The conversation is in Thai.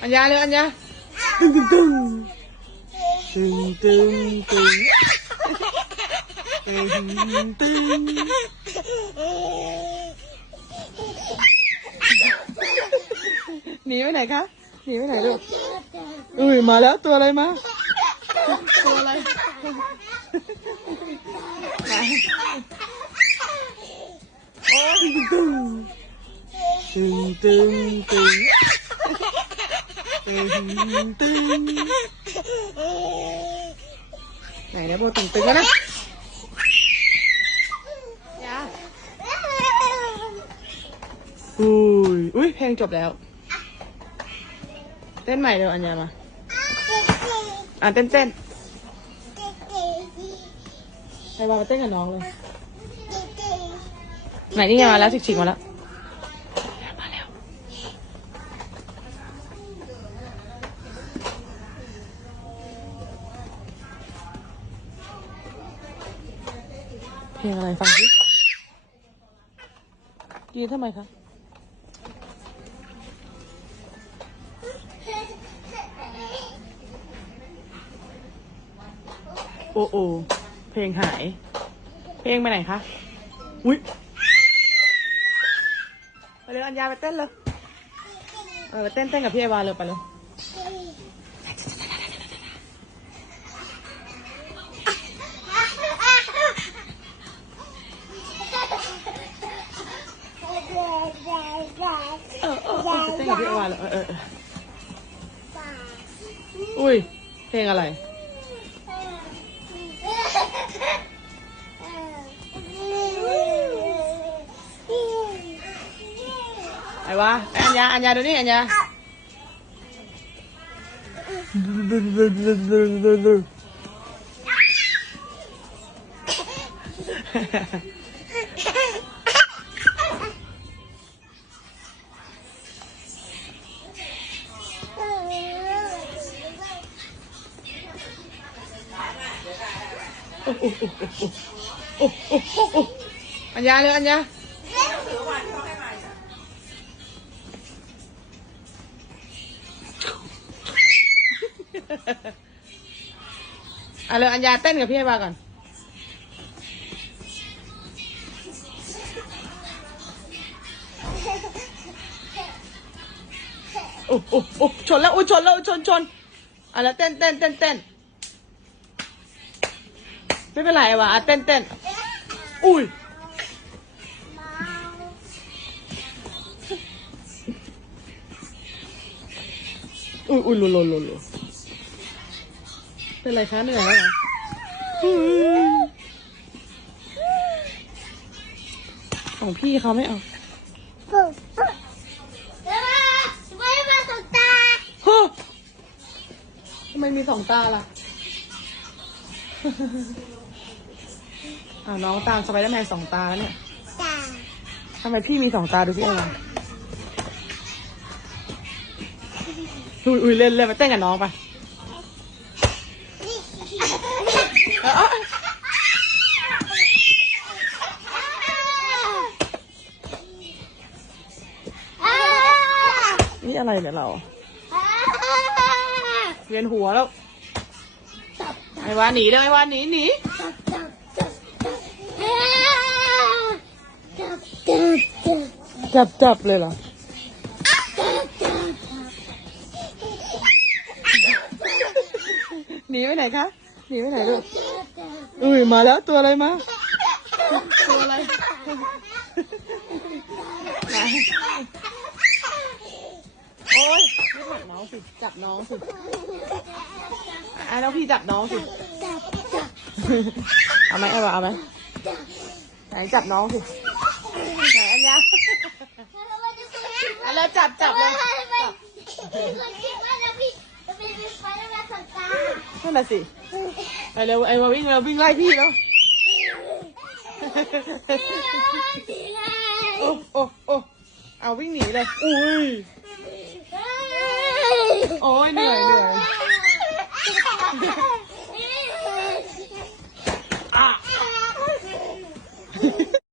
Anh ra đi anh ra Tưng tưng tưng Tưng tưng tưng Tưng tưng หนีไปไหนคะหนีไปไหนลูกอุ้ยมาแล้วตัวอะไรมาตัวอะไรโอ้ย ตึงตึงตึงตึงตึงตึงตึงไหนเนี่ยโบตึงตึงแล้วนะยาอุ้ยอุ้ยเพลงจบแล้ว เต้นใหม่เร็วอัญญามา อะเต้นเต้นไปวางมาเต้นกับน้องเลย ไหนนี่ไงมาแล้วฉิกๆมาแล้ว มาแล้ว เพลงอะไรฟังสิยืนทำไมคะโอ้โอเพลงหาย เพลงไปไหนคะ อุ้ยไปเร็วอัญญาไปเต้นเลยเออไปเต้นเต้นกับพี่เอวาเลยไปเลย เออเออเออเต้นกับพี่เอวาเลยเออเออเอออุ้ย เพลงอะไรไอ้วะไอ้อัญญาอัญญาดูนี่อัญญา Anh ra nữa anh ra Alo anh ra tên gặp phía ba còn Oh, oh, oh, chọn lỡ, ôi chọn lỡ, chọn chọn À là tên, tên, tên, tên ไม่เป็นไรวะอะเต้นเต้นอุ้ยอุ้ยอุ้ยลุลุลุลุเป็นไรคะเหนื่อยแล้วเหรอของพี่เขาไม่เอาทำไมมีสองตาล่ะ อ้าวน้องตามสไปเดอร์แมนสองตาแล้วเนี่ยทำไมพี่มีสองตาดูพี่อะไรอุ้ยอุ้ยเล่นเล่นมาเต้นกับน้องไปเอาเอานี่อะไรเนี่ยเราเวียนหัวแล้วไอ้วานหนีเลยไอ้วานหนีหนี จับจับเลยเหรอหนีไปไหนคะหนีไปไหนลูกอุ้ยมาแล้วตัวอะไรมาตัวอะไรไหนโอ๊ยไม่ผลักน้องสิจับน้องสิอะแล้วพี่จับน้องสิเอาไหมเอาไหมเอาไหมไหนจับน้องสิ ไหนอันยาอันแล้วจับจับเลยจับ นั่นแหละสิไปเร็วไอ้มาวิ่งเร็ววิ่งไล่พี่แล้วโอ้โอ้โอ้เอาวิ่งหนีเลยอุ้ยโอ้ยเหนื่อยเหนื่อย